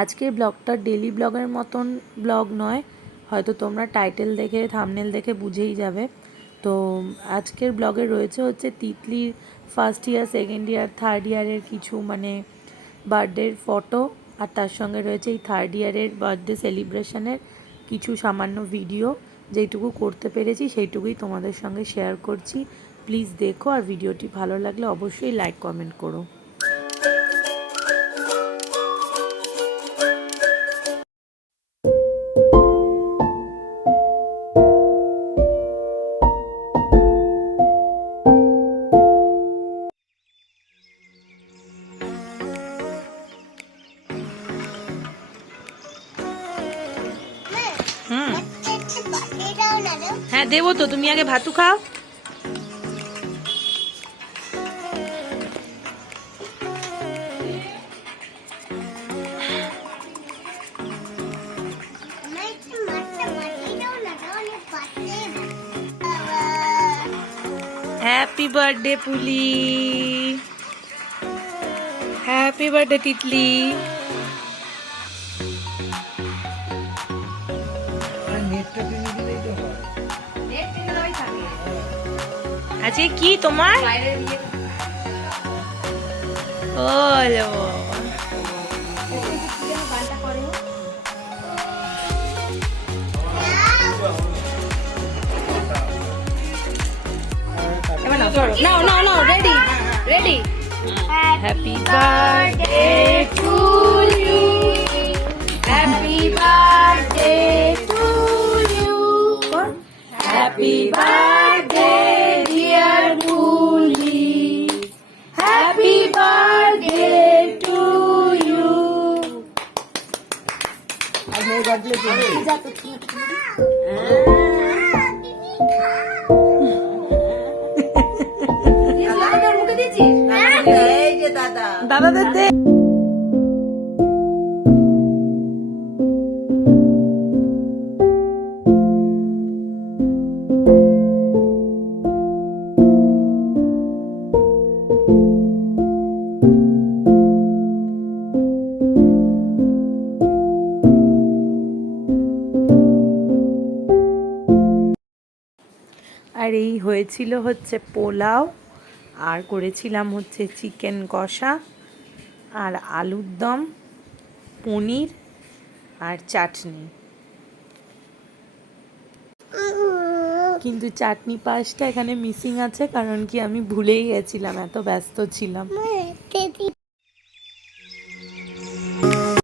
আজকের ব্লগটা ডেলি ব্লগের মতন ব্লগ নয়, হয়তো তোমরা টাইটেল দেখে থাম্বনেল দেখে বুঝেই যাবে। তো আজকের ব্লগে রয়েছে হচ্ছে তিতলির first year, second year, third ইয়ারের কিছু বার্থডের ফটো, আর তার সঙ্গে রয়েছে এই থার্ড ইয়ারের বার্থডে সেলিব্রেশনের কিছু সামান্য ভিডিও। যেইটুকু করতে পেরেছি সেইটুকুই তোমাদের সঙ্গে শেয়ার করছি। প্লিজ দেখো, আর ভিডিওটি ভালো লাগলে অবশ্যই লাইক কমেন্ট করো। হ্যাঁ দেবো তো, তুমি আগে ভাতু খাও। হ্যাপি বার্থডে পুলি, হ্যাপি বার্থডে তিতলি। আজকে কি তোমার? No, ready. Happy birthday to you. Happy birthday to you. Happy birthday, dear Puli. Happy birthday to you. দাদা দে। আর এই হয়েছিল হচ্ছে পোলাও, আর করেছিলাম হচ্ছে চিকেন কষা, আর আলুর দম, পনির, আর চাটনি। কিন্তু চাটনি পাশটা এখানে মিসিং আছে, কারণ কি আমি ভুলেই গেছিলাম, এত ব্যস্ত ছিলাম।